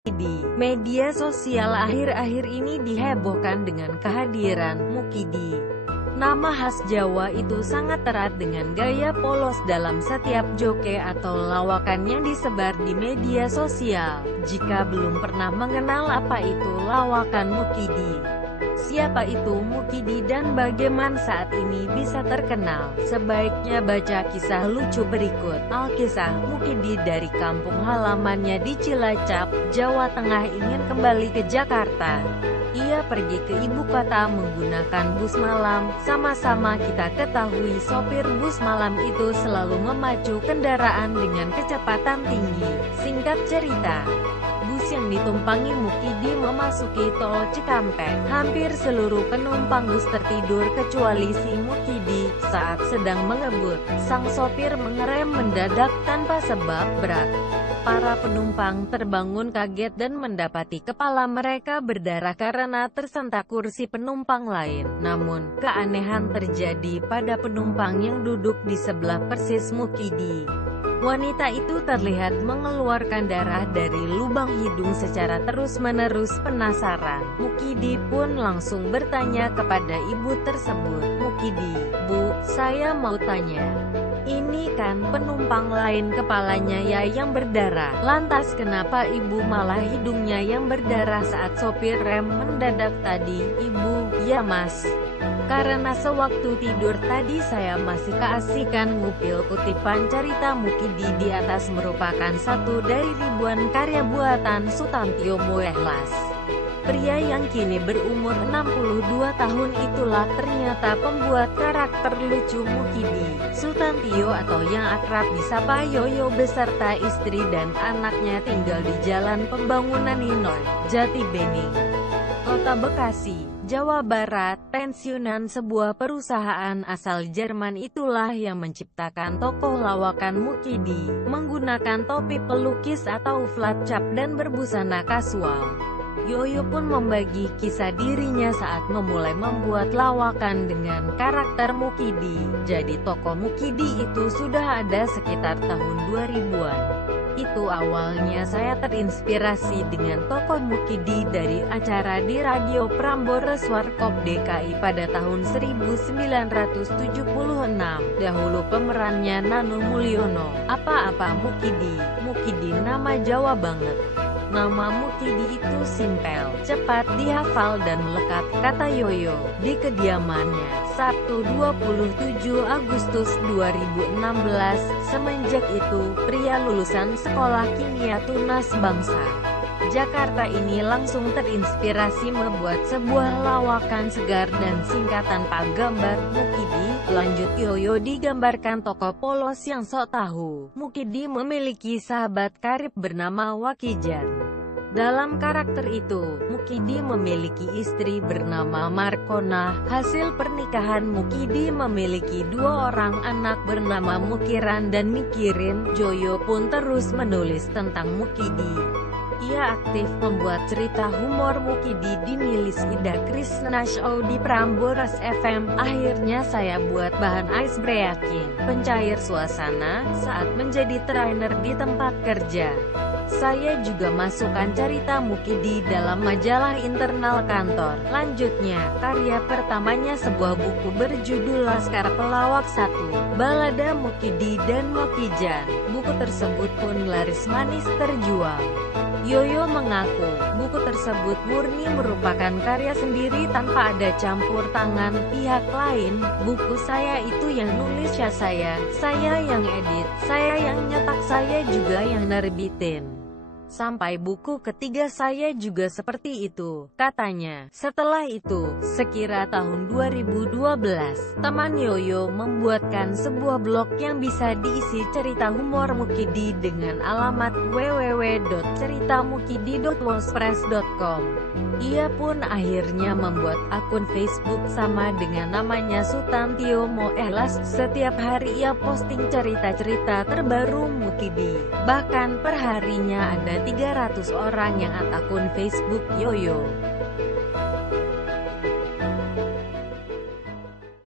Mukidi. Media sosial akhir-akhir ini dihebohkan dengan kehadiran Mukidi. Nama khas Jawa itu sangat erat dengan gaya polos dalam setiap joke atau lawakan yang disebar di media sosial. Jika belum pernah mengenal apa itu lawakan Mukidi, siapa itu Mukidi dan bagaimana saat ini bisa terkenal, sebaiknya baca kisah lucu berikut. Alkisah, Mukidi dari kampung halamannya di Cilacap, Jawa Tengah ingin kembali ke Jakarta. Ia pergi ke ibu kota menggunakan bus malam. Sama-sama kita ketahui sopir bus malam itu selalu memacu kendaraan dengan kecepatan tinggi. Singkat cerita, bus yang ditumpangi Mukidi memasuki tol Cikampek. Hampir seluruh penumpang bus tertidur kecuali si Mukidi. Saat sedang mengebut, sang sopir mengerem mendadak tanpa sebab berat. Para penumpang terbangun kaget dan mendapati kepala mereka berdarah karena tersentak kursi penumpang lain. Namun, keanehan terjadi pada penumpang yang duduk di sebelah persis Mukidi. Wanita itu terlihat mengeluarkan darah dari lubang hidung secara terus-menerus. Penasaran, Mukidi pun langsung bertanya kepada ibu tersebut, "Mukidi, Bu, saya mau tanya. Ini kan penumpang lain kepalanya ya yang berdarah. Lantas kenapa ibu malah hidungnya yang berdarah saat sopir rem mendadak tadi?" "Ibu, ya mas. Karena sewaktu tidur tadi saya masih keasikan ngupil." Kutipan cerita Mukidi di atas merupakan satu dari ribuan karya buatan Sutantio Moehlas. Pria yang kini berumur 62 tahun itulah ternyata pembuat karakter lucu Mukidi. Sutantio atau yang akrab disapa Yoyo beserta istri dan anaknya tinggal di Jalan Pembangunan Ninoy, Jati Bening, Kota Bekasi, Jawa Barat. Pensiunan sebuah perusahaan asal Jerman itulah yang menciptakan tokoh lawakan Mukidi, menggunakan topi pelukis atau flat cap dan berbusana kasual. Yoyo pun membagi kisah dirinya saat memulai membuat lawakan dengan karakter Mukidi. Jadi tokoh Mukidi itu sudah ada sekitar tahun 2000-an. Itu awalnya saya terinspirasi dengan tokoh Mukidi dari acara di Radio Prambors Warkop DKI pada tahun 1976. Dahulu pemerannya Nano Mulyono. Apa-apa Mukidi? Mukidi nama Jawa banget. Nama Mukidi itu simpel, cepat dihafal dan melekat, kata Yoyo, di kediamannya, Sabtu 27 Agustus 2016. Semenjak itu, pria lulusan Sekolah Kimia Tunas Bangsa Jakarta ini langsung terinspirasi membuat sebuah lawakan segar dan singkat tanpa gambar Mukidi. Lanjut, Yoyo digambarkan tokoh polos yang sok tahu. Mukidi memiliki sahabat karib bernama Wakijan. Dalam karakter itu, Mukidi memiliki istri bernama Markona. Hasil pernikahan Mukidi memiliki 2 orang anak bernama Mukiran dan Mikirin. Yoyo pun terus menulis tentang Mukidi. Ia aktif membuat cerita humor Mukidi di Milis Ida Krishna Show di Prambors FM. Akhirnya saya buat bahan ice breaking, pencair suasana, saat menjadi trainer di tempat kerja. Saya juga masukkan cerita Mukidi dalam majalah internal kantor. Lanjutnya, karya pertamanya sebuah buku berjudul Laskar Pelawak 1, Balada Mukidi dan Wakijan. Buku tersebut pun laris manis terjual. Yoyo mengaku, buku tersebut murni merupakan karya sendiri tanpa ada campur tangan pihak lain. Buku saya itu yang nulis ya saya yang edit, saya yang nyetak, saya juga yang nerbitin. Sampai buku ketiga saya juga seperti itu, katanya. Setelah itu, sekira tahun 2012, teman Yoyo membuatkan sebuah blog yang bisa diisi cerita humor Mukidi dengan alamat www.ceritamukidi.wordpress.com. Ia pun akhirnya membuat akun Facebook sama dengan namanya Sutantio Moehlas. Setiap hari ia posting cerita-cerita terbaru Mukidi. Bahkan perharinya ada 300 orang yang add akun Facebook Yoyo.